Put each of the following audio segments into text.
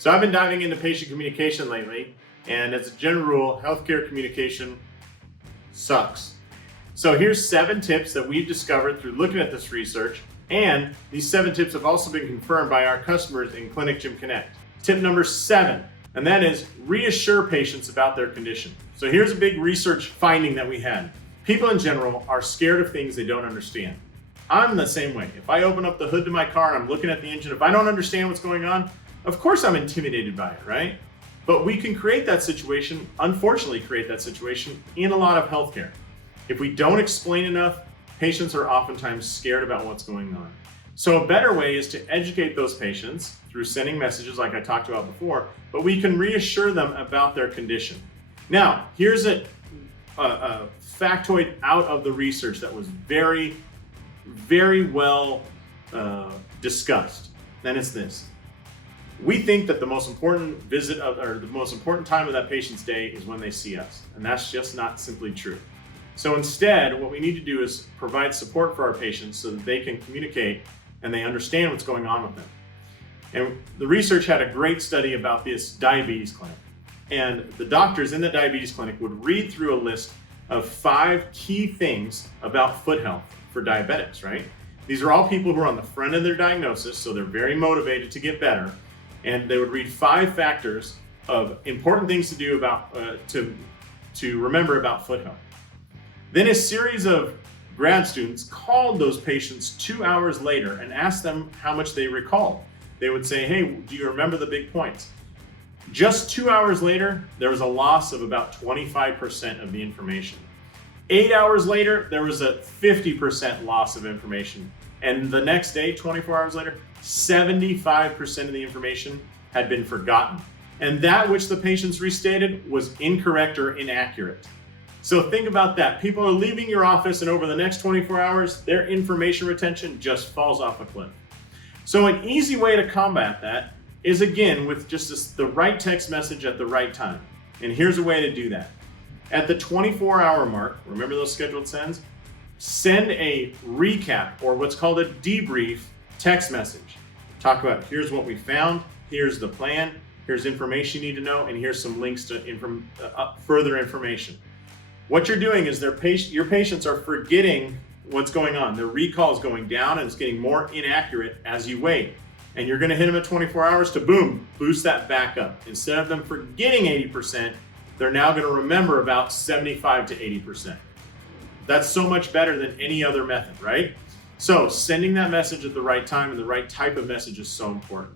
So I've been diving into patient communication lately, and as a general rule, healthcare communication sucks. So here's 7 tips that we've discovered through looking at this research, and these 7 tips have also been confirmed by our customers in Clinic Gym Connect. Tip number 7, and that is reassure patients about their condition. So here's a big research finding that we had. People in general are scared of things they don't understand. I'm the same way. If I open up the hood to my car and I'm looking at the engine, if I don't understand what's going on, of course I'm intimidated by it, right? But we can create that situation, unfortunately create that situation in a lot of healthcare. If we don't explain enough, patients are oftentimes scared about what's going on. So a better way is to educate those patients through sending messages like I talked about before, but we can reassure them about their condition. Now, here's a factoid out of the research that was very, very well discussed, and it's this. We think that the most important the most important time of that patient's day is when they see us, and that's just not simply true. So instead, what we need to do is provide support for our patients so that they can communicate and they understand what's going on with them. And the research had a great study about this diabetes clinic. And the doctors in the diabetes clinic would read through a list of 5 key things about foot health for diabetics, right? These are all people who are on the front of their diagnosis, so they're very motivated to get better. And they would read 5 factors of important things to do about, to remember about foot health. Then a series of grad students called those patients 2 hours later and asked them how much they recalled. They would say, hey, do you remember the big points? Just 2 hours later, there was a loss of about 25% of the information. 8 hours later, there was a 50% loss of information. And the next day, 24 hours later, 75% of the information had been forgotten. And that which the patients restated was incorrect or inaccurate. So think about that. People are leaving your office and over the next 24 hours, their information retention just falls off a cliff. So an easy way to combat that is, again, with just the right text message at the right time. And here's a way to do that. At the 24-hour mark, remember those scheduled sends? Send a recap, or what's called a debrief text message. Talk about, here's what we found, here's the plan, here's information you need to know, and here's some links to further information. What you're doing is your patients are forgetting what's going on. Their recall is going down and it's getting more inaccurate as you wait. And you're gonna hit them at 24 hours to boom, boost that back up. Instead of them forgetting 80%, they're now gonna remember about 75 to 80%. That's so much better than any other method, right? So sending that message at the right time and the right type of message is so important.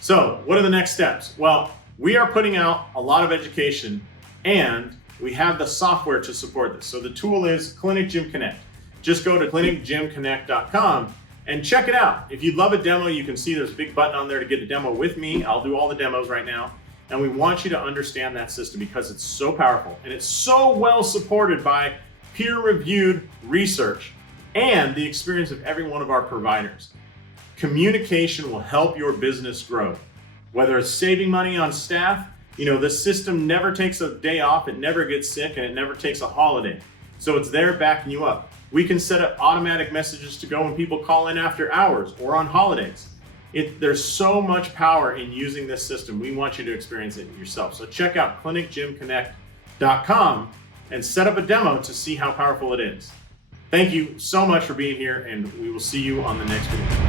So what are the next steps? Well, we are putting out a lot of education and we have the software to support this. So the tool is Clinic Gym Connect. Just go to clinicgymconnect.com and check it out. If you'd love a demo, you can see there's a big button on there to get a demo with me. I'll do all the demos right now. And we want you to understand that system because it's so powerful and it's so well supported by peer-reviewed research and the experience of every one of our providers. Communication will help your business grow. Whether it's saving money on staff, the system never takes a day off, it never gets sick, and it never takes a holiday. So it's there backing you up. We can set up automatic messages to go when people call in after hours or on holidays. There's so much power in using this system. We want you to experience it yourself. So check out clinicgymconnect.com and set up a demo to see how powerful it is. Thank you so much for being here, and we will see you on the next video.